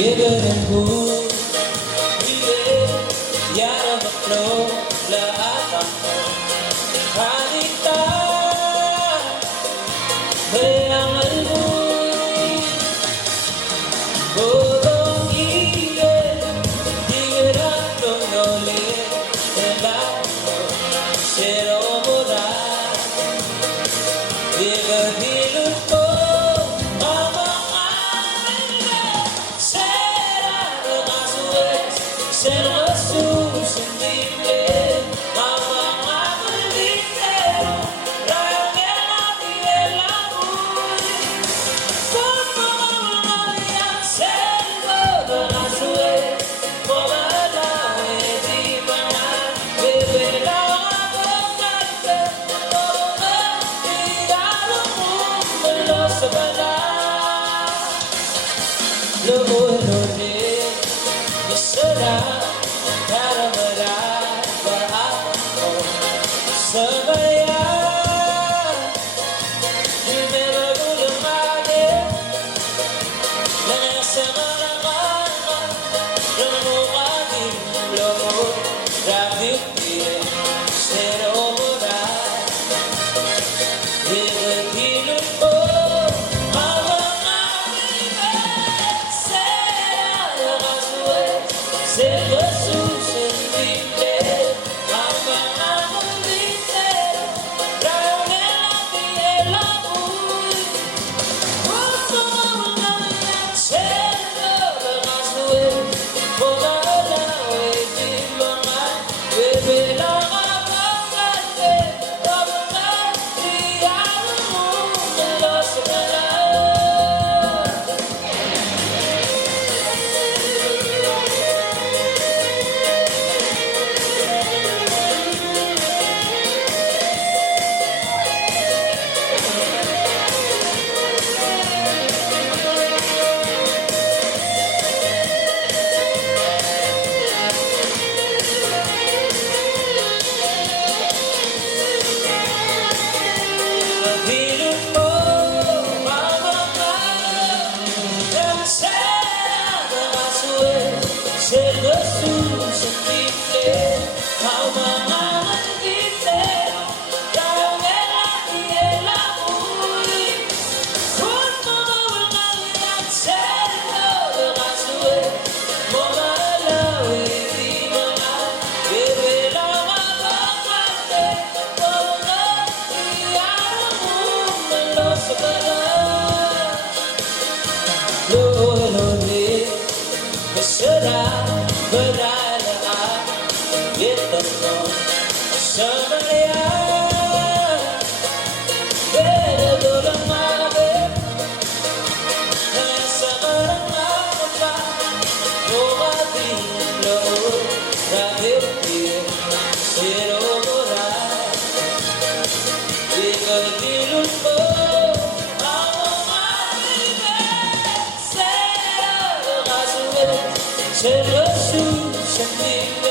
Yegaran ko Vive Yara maklo Lahat ako Halika Bayangan mo Bodong iye Yegaran ko noli Lahat ko Sero mo na Yegaran ko Será susceptible Mamá malditero Rayo la piel Como volía Selva de la suerte Como la medicina Bebe la abundante Como diga lo mundo Lo sabrá Lo bueno de Será para merar aku sebaya Jumela belum ada dan semangat renungan lo rapid dia seromora hidup Ser Jesús sensible, amar entero, trae la piel azul. Como una selva de azul, como la última, bebe la abundante, como la tía del mundo lo sabrá. Ser Jesús sensible, amar entero, trae la piel azul. Como una selva de azul, como la última, bebe la abundante, como día del mundo lo sabrá. Será berada kita sebenarnya berdua mabe seorang apa mati lo terakhir dia seromora jika dilupa Ser Jesús sensible